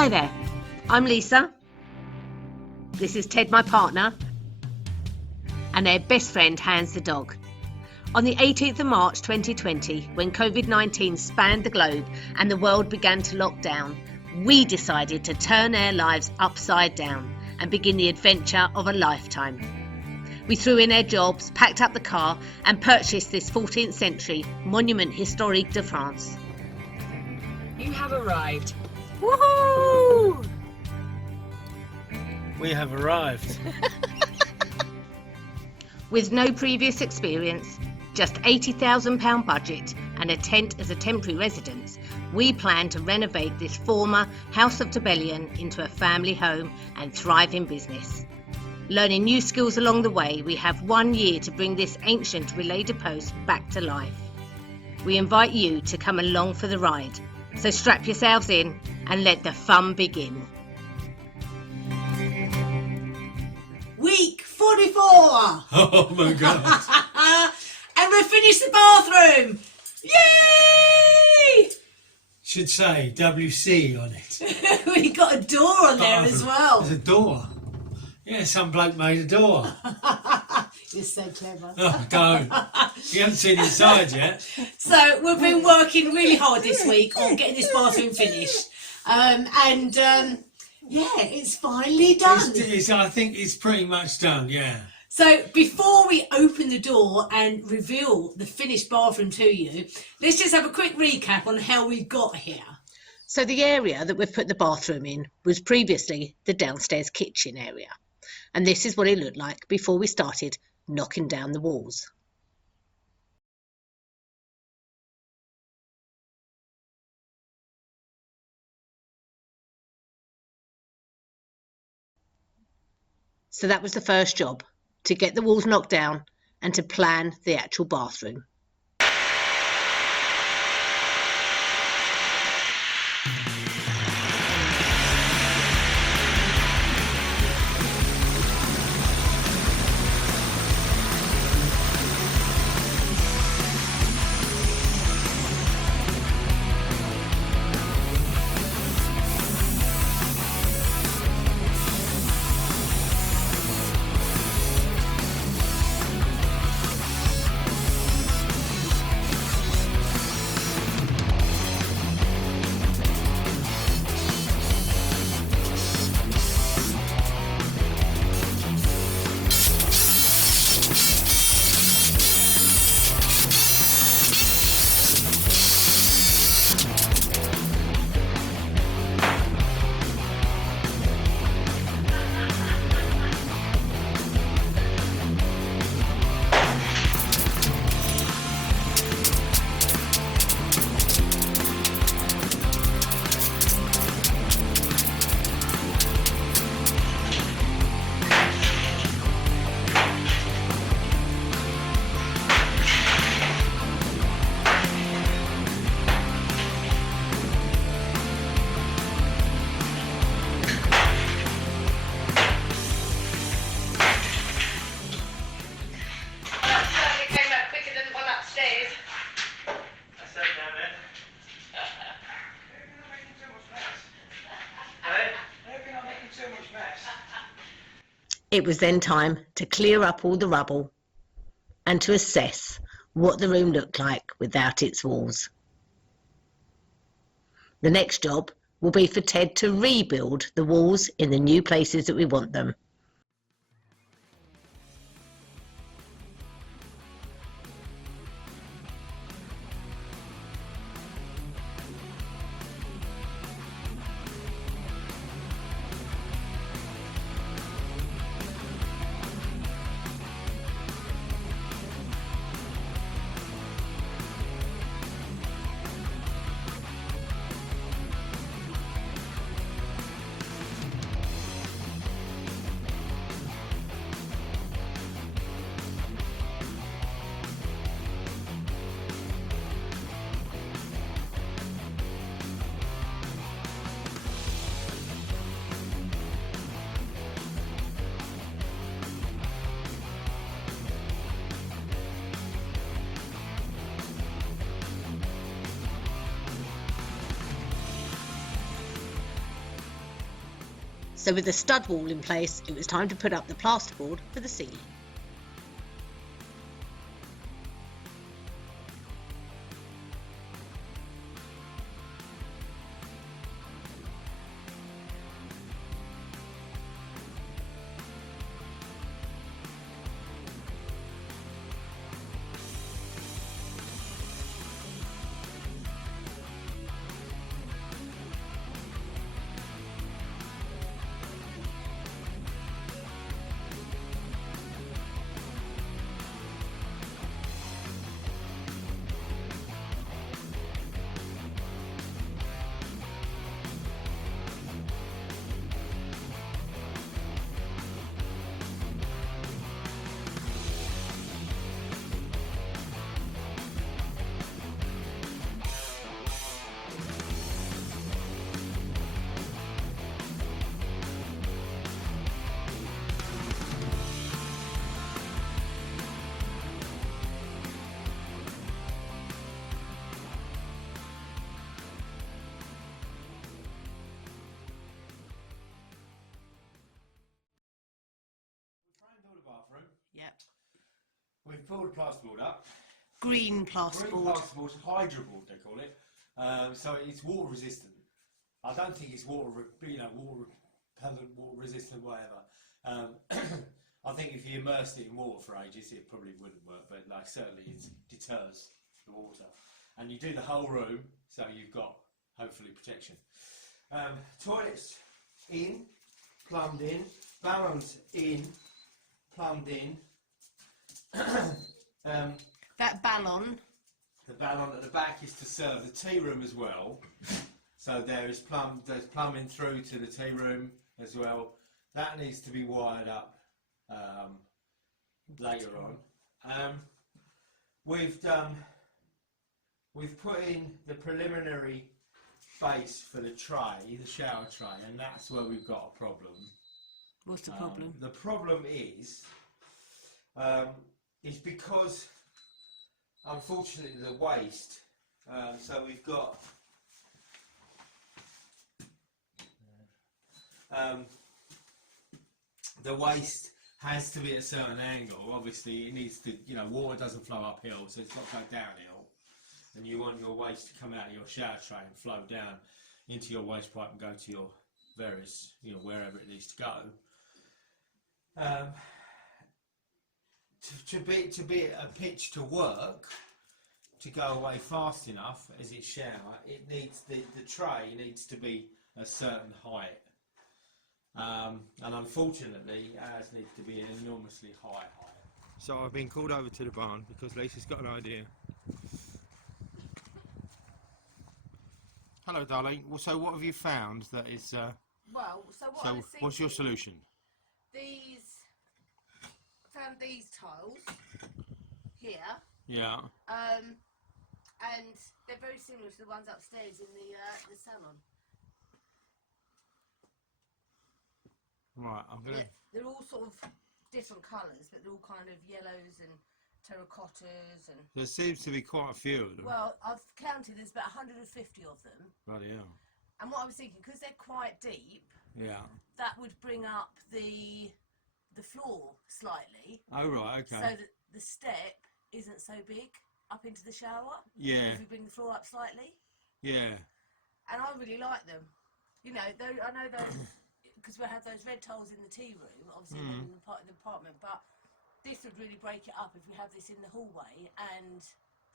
Hi there, I'm Lisa. This is Ted, my partner, and their best friend, Hans the dog. On the 18th of March 2020, when COVID-19 spanned the globe and the world began to lock down, we decided to turn our lives upside down and begin the adventure of a lifetime. We threw in our jobs, packed up the car and purchased this 14th century monument historique de France. You have arrived. Woohoo! We have arrived. With no previous experience, just £80,000 budget and a tent as a temporary residence, we plan to renovate this former House of Demolition into a family home and thriving business. Learning new skills along the way, we have 1 year to bring this ancient relay de post back to life. We invite you to come along for the ride, so strap yourselves in and let the fun begin. Week 44! Oh my God. And we finished the bathroom! Yay! Should say WC on it. We got a door on there as well. There's a door. Yeah, some bloke made a door. You're so clever. Oh, don't. You haven't seen inside yet. So we've been working really hard this week on getting this bathroom finished. Yeah, it's finally done. I think it's pretty much done, yeah. So before we open the door and reveal the finished bathroom to you, let's just have a quick recap on how we got here. So the area that we've put the bathroom in was previously the downstairs kitchen area. And this is what it looked like before we started knocking down the walls. So that was the first job, to get the walls knocked down and to plan the actual bathroom. It was then time to clear up all the rubble and to assess what the room looked like without its walls. The next job will be for Ted to rebuild the walls in the new places that we want them. So with the stud wall in place, it was time to put up the plasterboard for the ceiling. Bathroom. Yep. We've pulled the plasterboard up. Green Green plasterboard. plasterboard, hydroboard they call it. So it's water resistant. I don't think it's water repellent, water resistant, whatever. I think if you immersed it in water for ages, it probably wouldn't work. But like certainly, it deters the water. And you do the whole room, so you've got hopefully protection. Toilets in, plumbed in. Ballons in, plumbed in. That ballon. The ballon at the back is to serve the tea room as well. So there's plumbing through to the tea room as well. That needs to be wired up later on. We've put in the preliminary base for the tray, the shower tray, and that's where we've got a problem. What's the problem? The problem is because unfortunately the waste. So we've got the waste has to be at a certain angle. Obviously, it needs to, water doesn't flow uphill, so it's got to go downhill. And you want your waste to come out of your shower tray and flow down into your waste pipe and go to your various, wherever it needs to go. To be a pitch to work, to go away fast enough as it shower, it needs the tray needs to be a certain height. And unfortunately, ours needs to be an enormously high height. So I've been called over to the barn because Lisa's got an idea. Hello, darling. Well, so what have you found that is? What's your solution? Found these tiles here. Yeah. And they're very similar to the ones upstairs in the salon. Right, I'm gonna. They're all sort of different colours, but they're all kind of yellows and terracottas and. There seems to be quite a few of them. Well, I've counted. There's about 150 of them. Bloody hell. And what I was thinking, because they're quite deep. Yeah. That would bring up the floor slightly. Oh right, okay. So that the step isn't so big up into the shower. Yeah. If we bring the floor up slightly. Yeah. And I really like them. I know those because we have those red tiles in the tea room, obviously in the apartment. But this would really break it up if we have this in the hallway and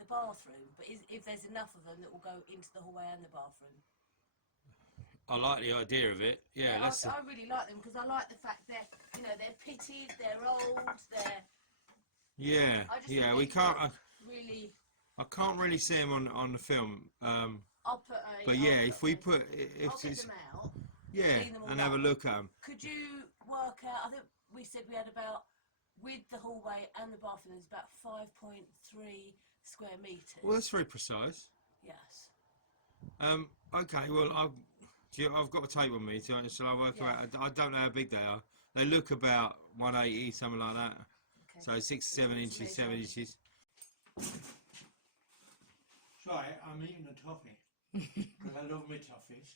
the bathroom. But if there's enough of them that will go into the hallway and the bathroom. I like the idea of it. Yeah, I really like them because I like the fact they're pitted, they're old, they're. Yeah, we can't. I can't really see them on the film. I'll put a. But yeah, if we put, I'll get them out. Yeah, and have a look at them. Could you work out? I think we said we had about, with the hallway and the bathroom, there's about 5.3 square metres. Well, that's very precise. Yes. Okay. Well, I've got a tape on me, so I'll work out. I don't know how big they are. They look about 180, something like that. Okay. So 6 to 7 inches, 7 inches. Sorry, I'm eating a toffee because I love my toffees.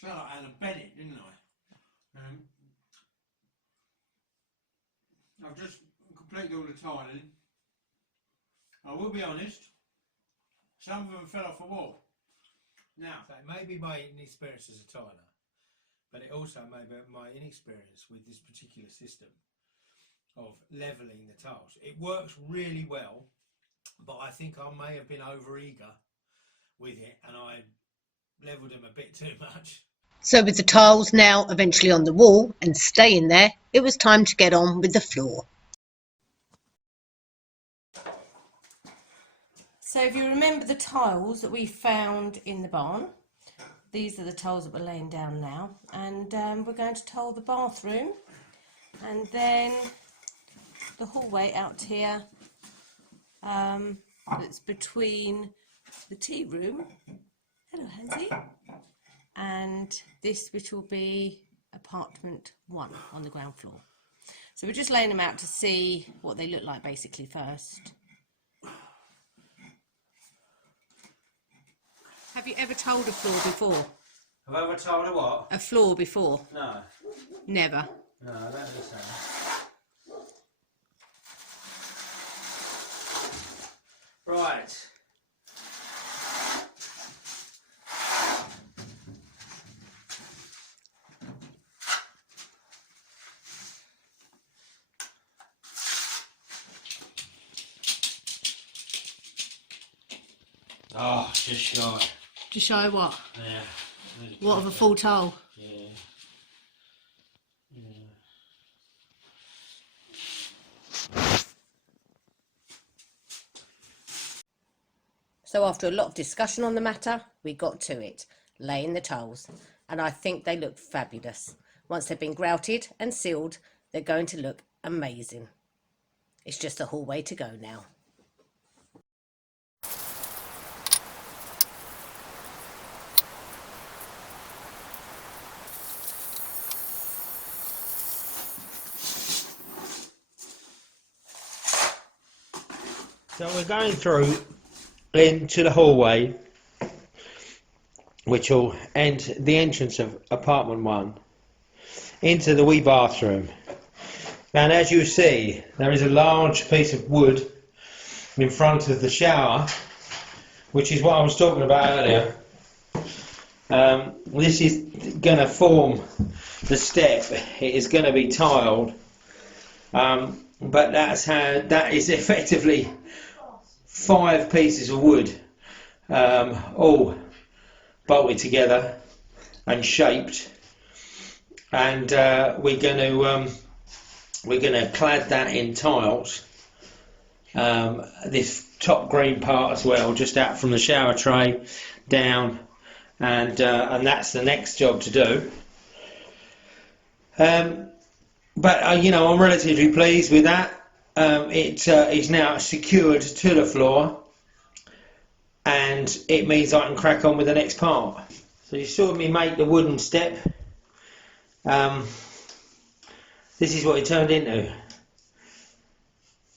So like Alan Bennett, didn't I? I've just completed all the tiling. I will be honest, some of them fell off the wall. Now, So it may be my inexperience as a tiler, but it also may be my inexperience with this particular system of levelling the tiles. It works really well, but I think I may have been over eager with it and I levelled them a bit too much. So with the tiles now eventually on the wall and staying there, it was time to get on with the floor. So if you remember the tiles that we found in the barn, these are the tiles that we're laying down now, and we're going to tile the bathroom and then the hallway out here that's between the tea room, hello Hansy, and this, which will be apartment 1 on the ground floor. So we're just laying them out to see what they look like basically first. Have you ever tiled a floor before? Have I ever tiled a what? A floor before? No. Never. No, I don't think so. Right. Oh, just shy. Just shy of what? Yeah. What of a full tile? Yeah. So after a lot of discussion on the matter, we got to it, laying the tiles, and I think they look fabulous. Once they've been grouted and sealed, they're going to look amazing. It's just a hallway to go now. So we're going through into the hallway, which will end the entrance of apartment 1, into the wee bathroom. And as you see, there is a large piece of wood in front of the shower, which is what I was talking about earlier. This is going to form the step. It is going to be tiled, but that is effectively 5 pieces of wood, all bolted together and shaped, and we're going to clad that in tiles. This top green part as well, just out from the shower tray down, and that's the next job to do. But you know, I'm relatively pleased with that. It is now secured to the floor, and it means I can crack on with the next part. So you saw me make the wooden step. This is what it turned into,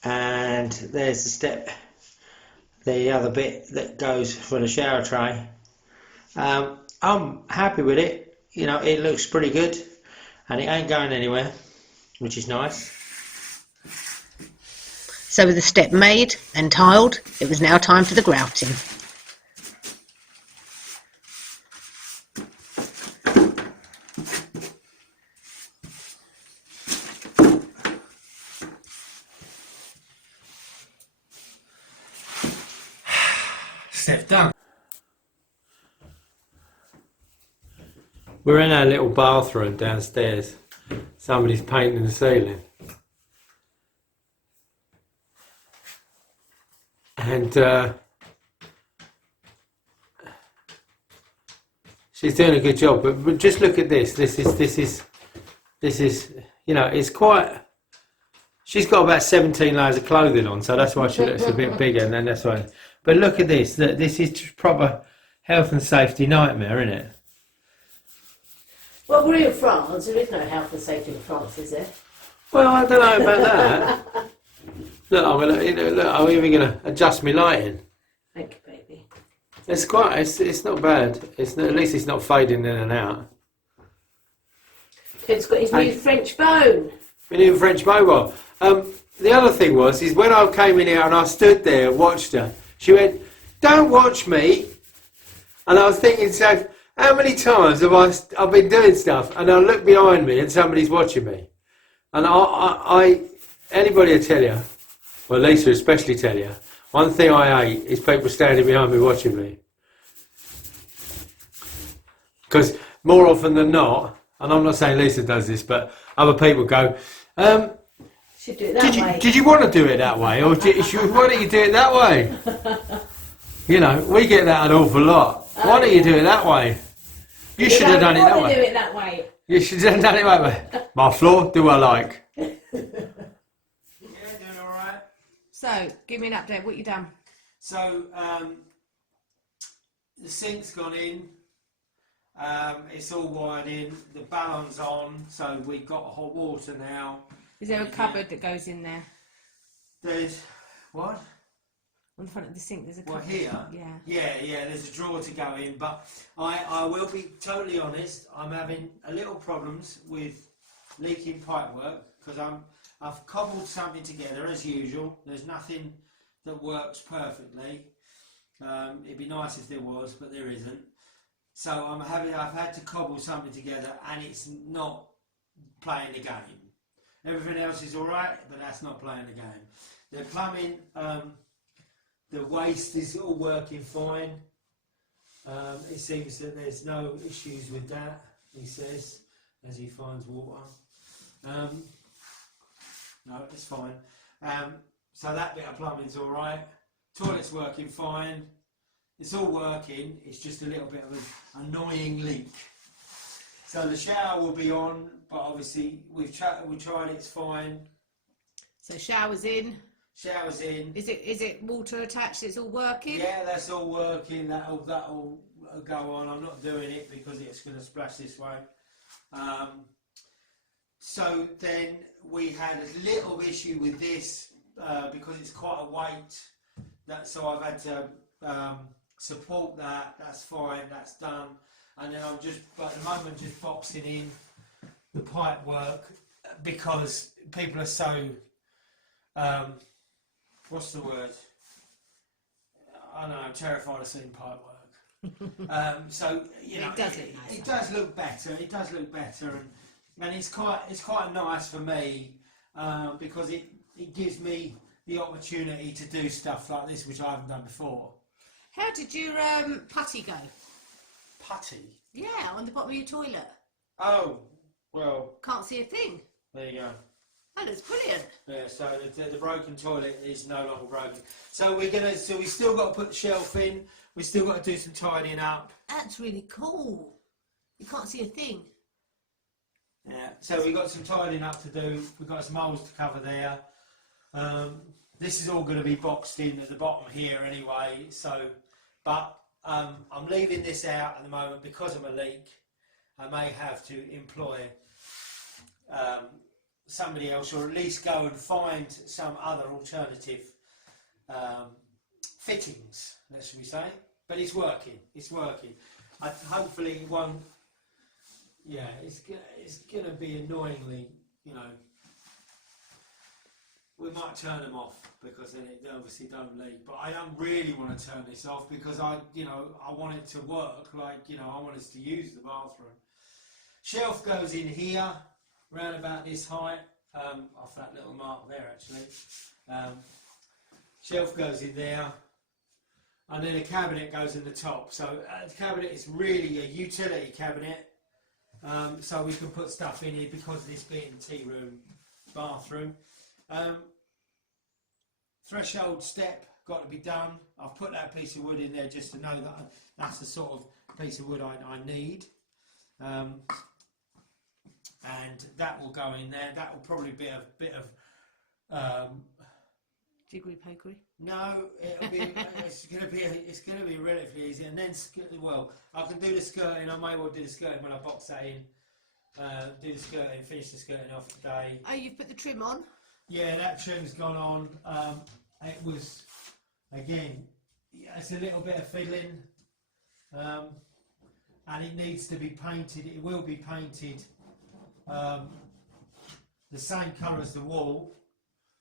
and there's the step, the other bit that goes for the shower tray. I'm happy with it. You know, it looks pretty good, and it ain't going anywhere, which is nice. So with the step made and tiled, it was now time for the grouting. Step done. We're in our little bathroom downstairs. Somebody's painting the ceiling. And she's doing a good job, but just look at this. This is, you know, it's quite. She's got about 17 layers of clothing on, so that's why she looks a bit bigger, and then that's why. But look at this. This is just proper health and safety nightmare, isn't it? Well, we're in France. There is no health and safety in France, is there? Well, I don't know about that. Look, I'm even going to adjust my lighting. Thank you, baby. It's quite. It's not bad. It's at least it's not fading in and out. It's got his new French bone. My new French mobile. The other thing is when I came in here and I stood there and watched her, she went, "Don't watch me." And I was thinking, so how many times have I've been doing stuff and I look behind me and somebody's watching me? And anybody will tell you, well, Lisa especially tell you, one thing I hate is people standing behind me watching me. Because more often than not, and I'm not saying Lisa does this, but other people go, Should do it that way. did you want to do it that way? Or why don't you do it that way? You know, we get that an awful lot. Why don't you do it that way? You should have done it that Do way. it that way. You should have done it that way. My floor, do I like? Yeah, doing all right. So, give me an update. What you done? So the sink's gone in. It's all wired in. The ballon's on, so we've got hot water now. Is there a cupboard that goes in there? There's what? On the front of the sink, there's a Well, cupboard. here. Yeah. Yeah. There's a drawer to go in, but I will be totally honest. I'm having a little problems with leaking pipework because I've cobbled something together as usual. There's nothing that works perfectly. It'd be nice if there was, but there isn't. So I've had to cobble something together, and it's not playing the game. Everything else is all right, but that's not playing the game. The plumbing, the waste is all working fine. It seems that there's no issues with that, he says, as he finds water. No, it's fine. So that bit of plumbing's all right. Toilet's working fine. It's all working. It's just a little bit of an annoying leak. So the shower will be on, but obviously we tried it. It's fine. So shower's in. Shower's in. Is it water attached? It's all working. Yeah, that's all working. That'll go on. I'm not doing it because it's going to splash this way. So then we had a little issue with this because it's quite a weight. So I've had to support that. That's fine. That's done. And then I'm just, at the moment, just boxing in the pipe work because people are so. What's the word? I don't know. I'm terrified of seeing pipe work. So you know, It does look nice. It does look better. It does look better, and it's quite nice for me because it gives me the opportunity to do stuff like this, which I haven't done before. How did your putty go? Putty. Yeah, on the bottom of your toilet. Oh, well, Can't see a thing. there you go. That looks brilliant. Yeah, so the broken toilet is no longer broken. So we still got to put the shelf in. We still got to do some tidying up. That's really cool. You can't see a thing. Yeah. So we got some tidying up to do. We've got some holes to cover there. This is all going to be boxed in at the bottom here anyway. So, but I'm leaving this out at the moment because of a leak. I may have to employ somebody else, or at least go and find some other alternative fittings, let's we say. But it's working. It's working. Hopefully it won't. Yeah, it's going to be annoyingly, you know. We might turn them off because then it obviously don't leak. But I don't really want to turn this off because I want it to work. Like, I want us to use the bathroom. Shelf goes in here, round about this height, off that little mark there actually. Shelf goes in there, and then a cabinet goes in the top. So the cabinet is really a utility cabinet, so we can put stuff in here because of this being the tea room, bathroom. Threshold step got to be done. I've put that piece of wood in there just to know that that's the sort of piece of wood I need. And that will go in there. That will probably be a bit of Jiggery pokery. no. It'll be it's going to be relatively easy. And then I can do the skirting. I may well do the skirting when I box that in. Do the skirting, finish the skirting off today. Oh, you've put the trim on? Yeah, that trim's gone on. It was, again, yeah, it's a little bit of fiddling, and it needs to be painted. It will be painted the same colour as the wall.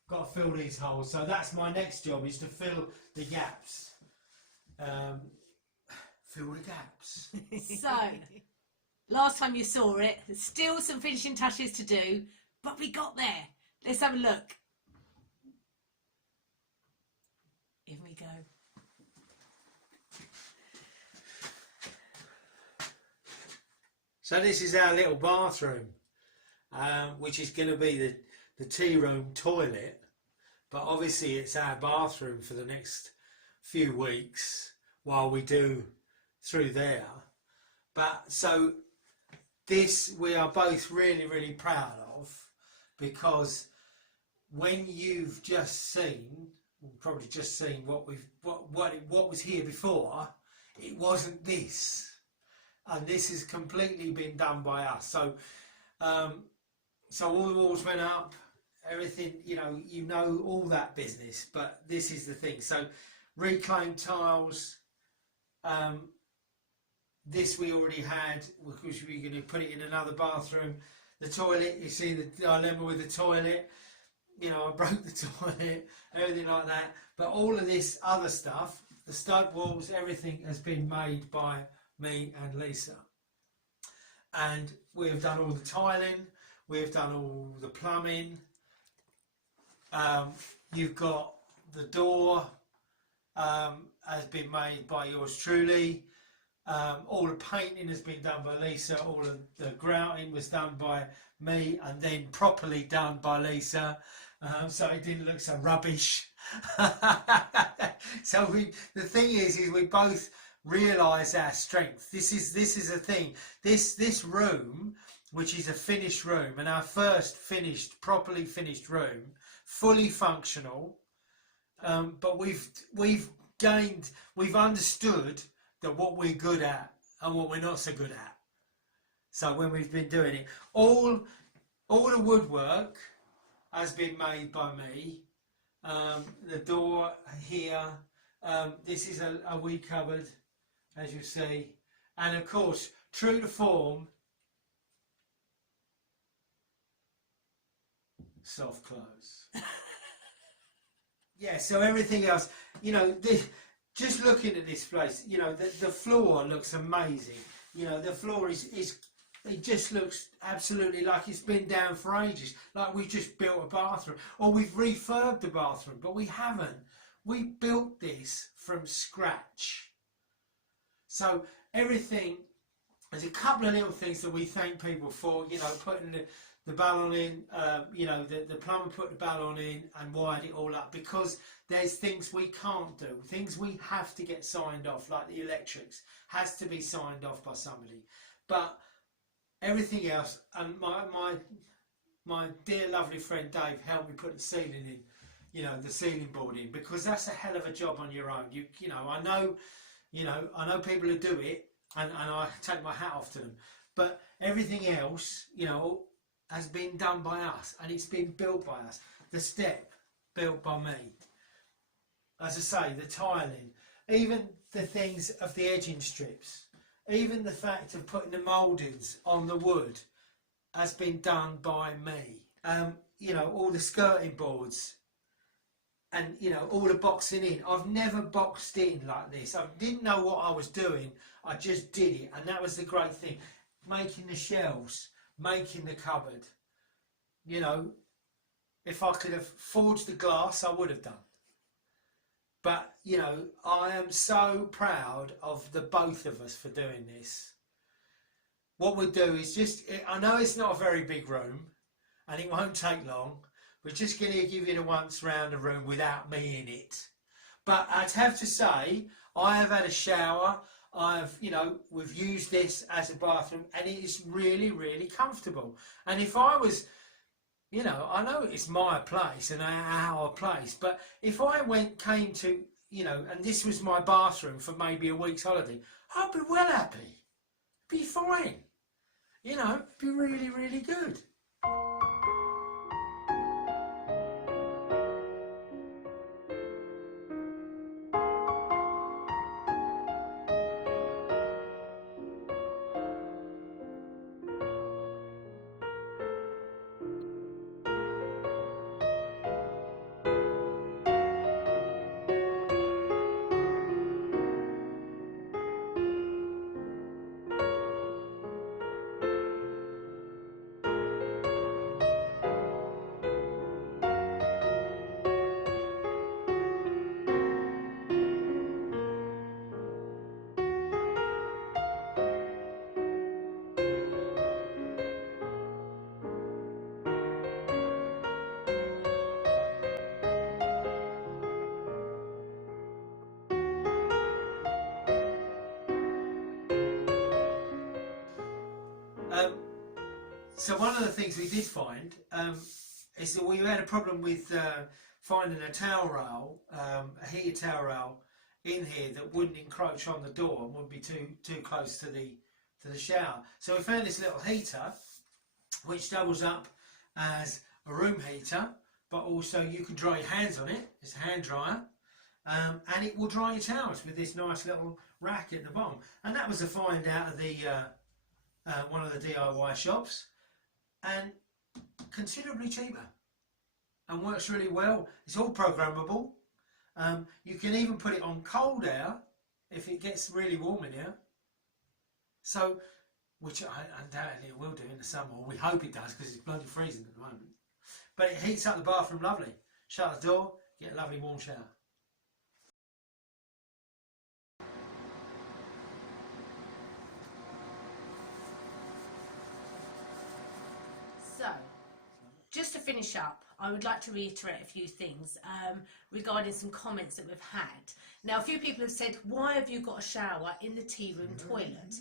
Got to fill these holes, so that's my next job, is to fill the gaps. Fill the gaps. So, last time you saw it, there's still some finishing touches to do, but we got there. Let's have a look. Here we go. So this is our little bathroom, which is going to be the tea room toilet, but obviously it's our bathroom for the next few weeks while we do through there. But so this we are both really, really proud of, because when you've just seen, probably just seen what was here before, it wasn't this, and this has completely been done by us. So so all the walls went up, everything, you know all that business. But this is the thing. So reclaimed tiles. This we already had, because we're going to put it in another bathroom. The toilet, you see the dilemma with the toilet. You know, I broke the toilet, everything like that. But all of this other stuff, the stud walls, everything has been made by me and Lisa. And we've done all the tiling, we've done all the plumbing. You've got the door, has been made by yours truly. All the painting has been done by Lisa. All of the grouting was done by me, and then properly done by Lisa, so it didn't look so rubbish. So the thing is we both realise our strength. This is a thing. This room, which is a finished room, and our first properly finished room, fully functional. But we've understood that what we're good at and what we're not so good at. So when we've been doing it, all the woodwork has been made by me. The door here, this is a wee cupboard, as you see, and of course, true to form, soft close. Yeah, so everything else, just looking at this place, the floor looks amazing. The floor it just looks absolutely like it's been down for ages, like we've just built a bathroom, or we've refurbed the bathroom, but we haven't. We built this from scratch. So everything, there's a couple of little things that we thank people for, putting the ballon in, the plumber put the ballon in and wired it all up, because there's things we can't do, things we have to get signed off, like the electrics has to be signed off by somebody. But everything else, and my dear lovely friend Dave helped me put the ceiling in, the ceiling board in, because that's a hell of a job on your own. I know people who do it, and I take my hat off to them, but everything else, has been done by us, and it's been built by us. The step, built by me. As I say, the tiling, even the things of the edging strips, even the fact of putting the mouldings on the wood has been done by me. All the skirting boards, and all the boxing in. I've never boxed in like this. I didn't know what I was doing, I just did it, and that was the great thing. Making the shelves, making the cupboard. If I could have forged the glass, I would have done. But I am so proud of the both of us for doing this. What we do is I know it's not a very big room, and it won't take long. We're just going to give you the once round the room without me in it. But I'd have to say, I have had a shower. We've used this as a bathroom, and it is really, really comfortable. And if I was, I know it's my place and our place, but if I came to, and this was my bathroom for maybe a week's holiday, I'd be well happy. Be fine. Be really, really good. So one of the things we did find is that we had a problem with finding a towel rail, a heated towel rail in here that wouldn't encroach on the door and wouldn't be too close to the shower. So we found this little heater which doubles up as a room heater, but also you can dry your hands on it. It's a hand dryer, and it will dry your towels with this nice little rack at the bottom. And that was a find out of the one of the DIY shops, and considerably cheaper, and works really well. It's all programmable. You can even put it on cold air if it gets really warm in here. So, which undoubtedly it will do in the summer, or we hope it does, because it's bloody freezing at the moment. But it heats up the bathroom lovely. Shut the door, get a lovely warm shower. So, just to finish up, I would like to reiterate a few things regarding some comments that we've had. Now, a few people have said, why have you got a shower in the tea room toilet?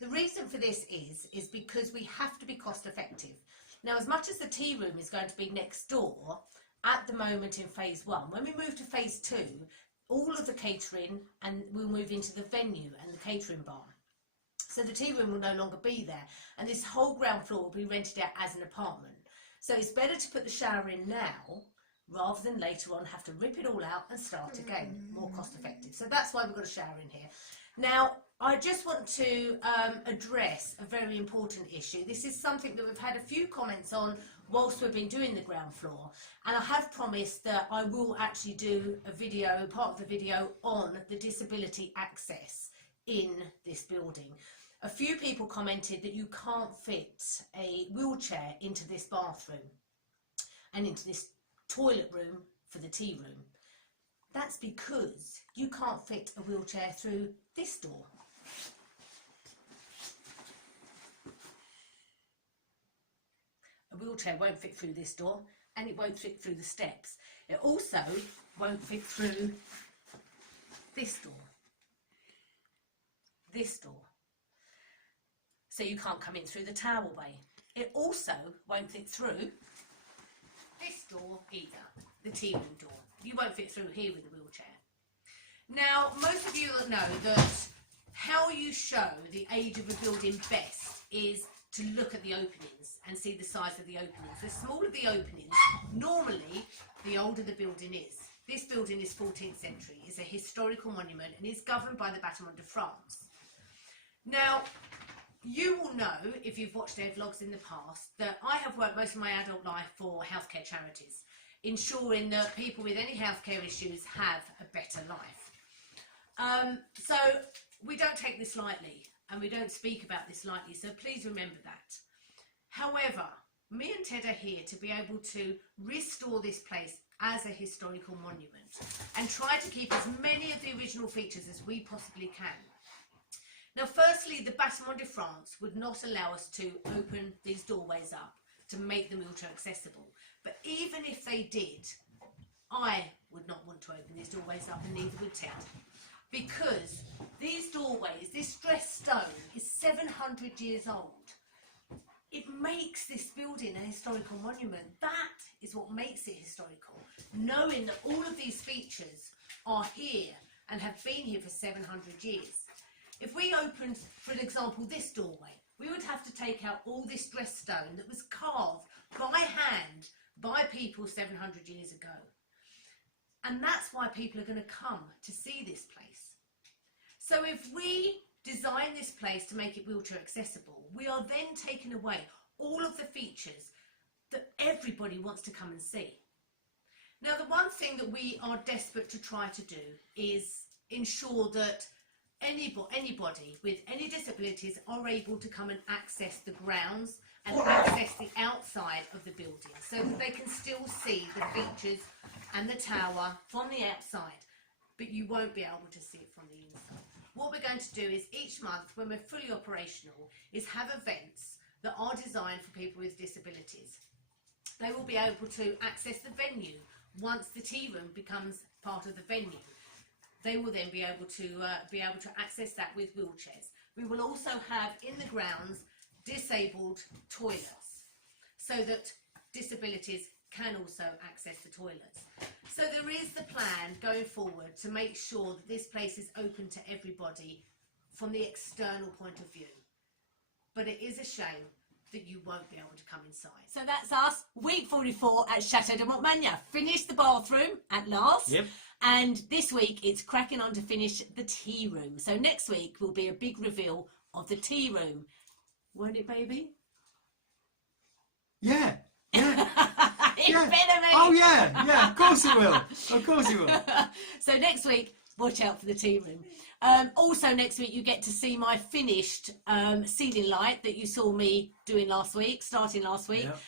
The reason for this is because we have to be cost effective. Now, as much as the tea room is going to be next door at the moment in phase 1, when we move to phase 2, all of the catering, and we'll move into the venue and the catering bar. So the tea room will no longer be there, and this whole ground floor will be rented out as an apartment. So it's better to put the shower in now rather than later on have to rip it all out and start again. More cost effective. So that's why we've got a shower in here. Now, I just want to address a very important issue. This is something that we've had a few comments on whilst we've been doing the ground floor, and I have promised that I will actually do a video, part of the video, on the disability access in this building. A few people commented that you can't fit a wheelchair into this bathroom and into this toilet room for the tea room. That's because you can't fit a wheelchair through this door. A wheelchair won't fit through this door, and it won't fit through the steps. It also won't fit through this door. This door. So you can't come in through the towel bay. It also won't fit through this door either, the tea room door. You won't fit through here with a wheelchair. Now, most of you know that how you show the age of a building best is to look at the openings and see the size of the openings. The smaller the openings, normally the older the building is. This building is 14th century, is a historical monument, and is governed by the Bâtiment de France. Now, you will know, if you've watched their vlogs in the past, that I have worked most of my adult life for healthcare charities, ensuring that people with any healthcare issues have a better life. So we don't take this lightly, and we don't speak about this lightly, so please remember that. However, me and Ted are here to be able to restore this place as a historical monument and try to keep as many of the original features as we possibly can. Now, firstly, the Bâtiment de France would not allow us to open these doorways up to make them wheelchair accessible. But even if they did, I would not want to open these doorways up, and neither would Ted. Because these doorways, this dressed stone, is 700 years old. It makes this building a historical monument. That is what makes it historical. Knowing that all of these features are here and have been here for 700 years. If we opened, for example, this doorway, we would have to take out all this dressed stone that was carved by hand by people 700 years ago. And that's why people are going to come to see this place. So if we design this place to make it wheelchair accessible, we are then taking away all of the features that everybody wants to come and see. Now, the one thing that we are desperate to try to do is ensure that anybody with any disabilities are able to come and access the grounds and access the outside of the building, so that they can still see the features and the tower from the outside, but you won't be able to see it from the inside. What we're going to do is each month, when we're fully operational, is have events that are designed for people with disabilities. They will be able to access the venue once the tea room becomes part of the venue. They will then be able to access that with wheelchairs. We will also have in the grounds disabled toilets. so that disabilities can also access the toilets. So there is the plan going forward to make sure that this place is open to everybody from the external point of view. But it is a shame that you won't be able to come inside. So that's us, week 44 at Chateau de Montmagner. Finished the bathroom at last. Yep. And this week it's cracking on to finish the tea room. So next week will be a big reveal of the tea room. Won't it, baby? Yeah. Yeah. It Yeah. better be. Oh yeah. Yeah. Of course it will. Of course it will. So next week, watch out for the tea room. Also next week you get to see my finished ceiling light that you saw me doing starting last week. Yep.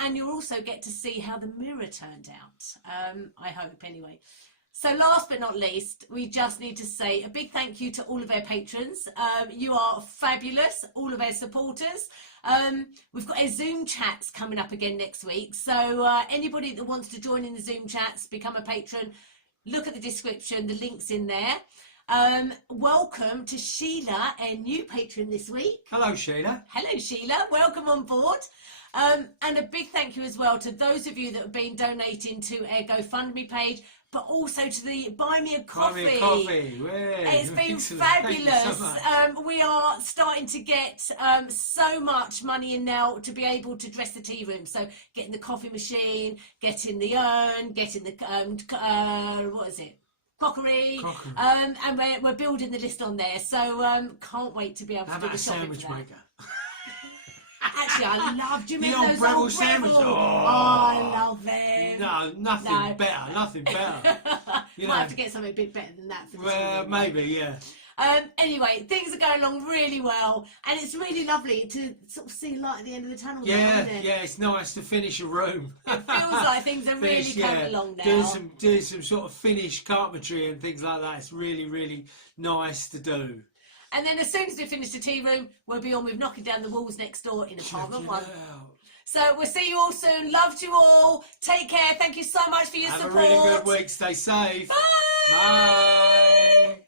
And you'll also get to see how the mirror turned out. I hope anyway. So last but not least, we just need to say a big thank you to all of our patrons. You are fabulous, all of our supporters. We've got our Zoom chats coming up again next week. So anybody that wants to join in the Zoom chats, become a patron, look at the description, the link's in there. Welcome to Sheila, our new patron this week. Hello, Sheila. Hello, Sheila. Welcome on board. And a big thank you as well to those of you that have been donating to our GoFundMe page, but also to the Buy Me a Coffee. Buy me a coffee. Yeah. It's been Excellent. fabulous. Thank you so much. We are starting to get so much money in now to be able to dress the tea room. So getting the coffee machine, getting the urn, getting the what is it? Crockery. And we're building the list on there. So can't wait to be able How to do about the a shopping sandwich for that. maker? Actually, I love. Do you The remember old those Breville old sandwich? Breville? Oh. I love them. No, nothing No. better. Nothing better. You Might know. have to get something a bit better than that for the Well, tea room. maybe, yeah. Anyway, things are going along really well, and it's really lovely to sort of see light at the end of the tunnel. now, Yeah, isn't it? yeah. It's nice to finish a room. It feels like things are really Finish, coming yeah. along now. Doing some sort of finished carpentry and things like that. It's really, really nice to do. And then as soon as we finish the tea room, we'll be on with knocking down the walls next door in apartment Check it 1. out. So we'll see you all soon. Loved you all. Take care. Thank you so much for your Have support. a really good week. Stay safe. Bye. Bye.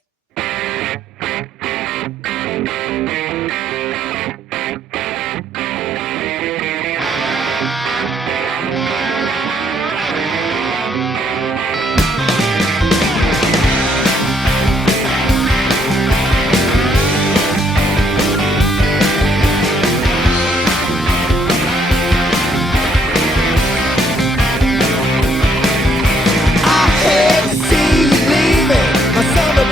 I hate to see you leaving. My summer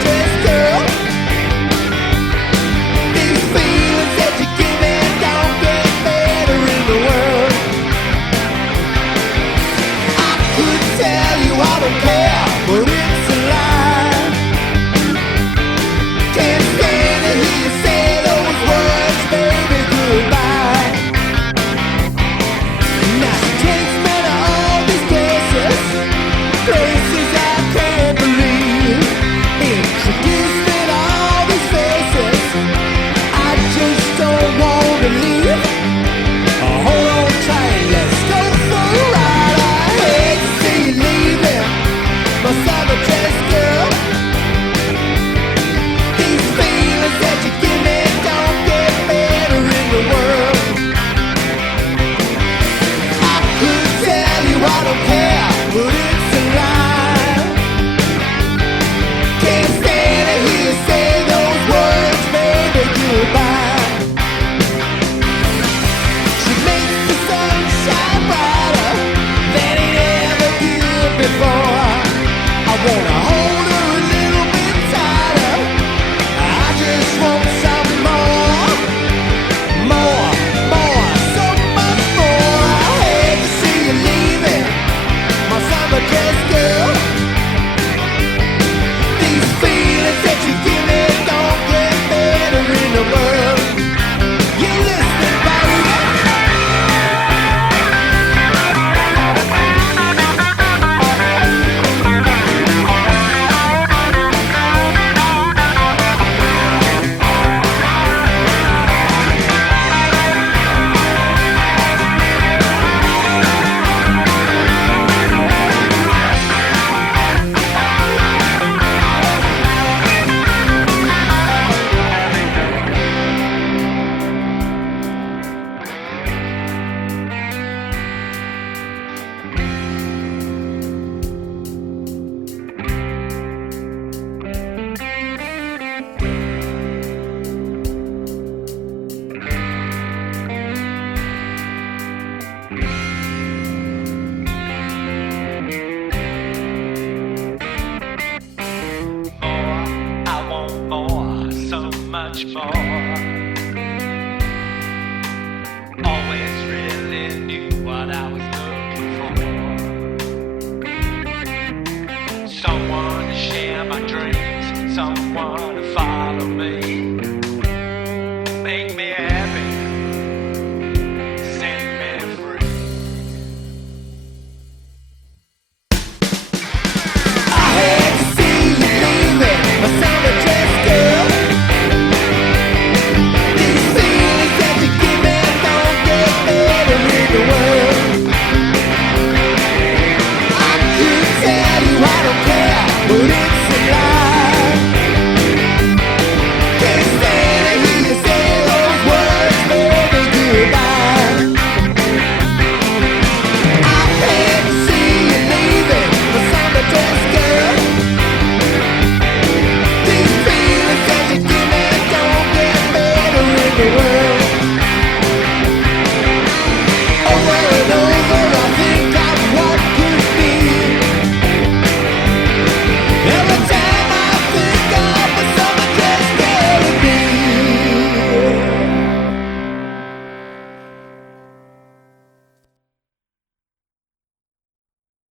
much more.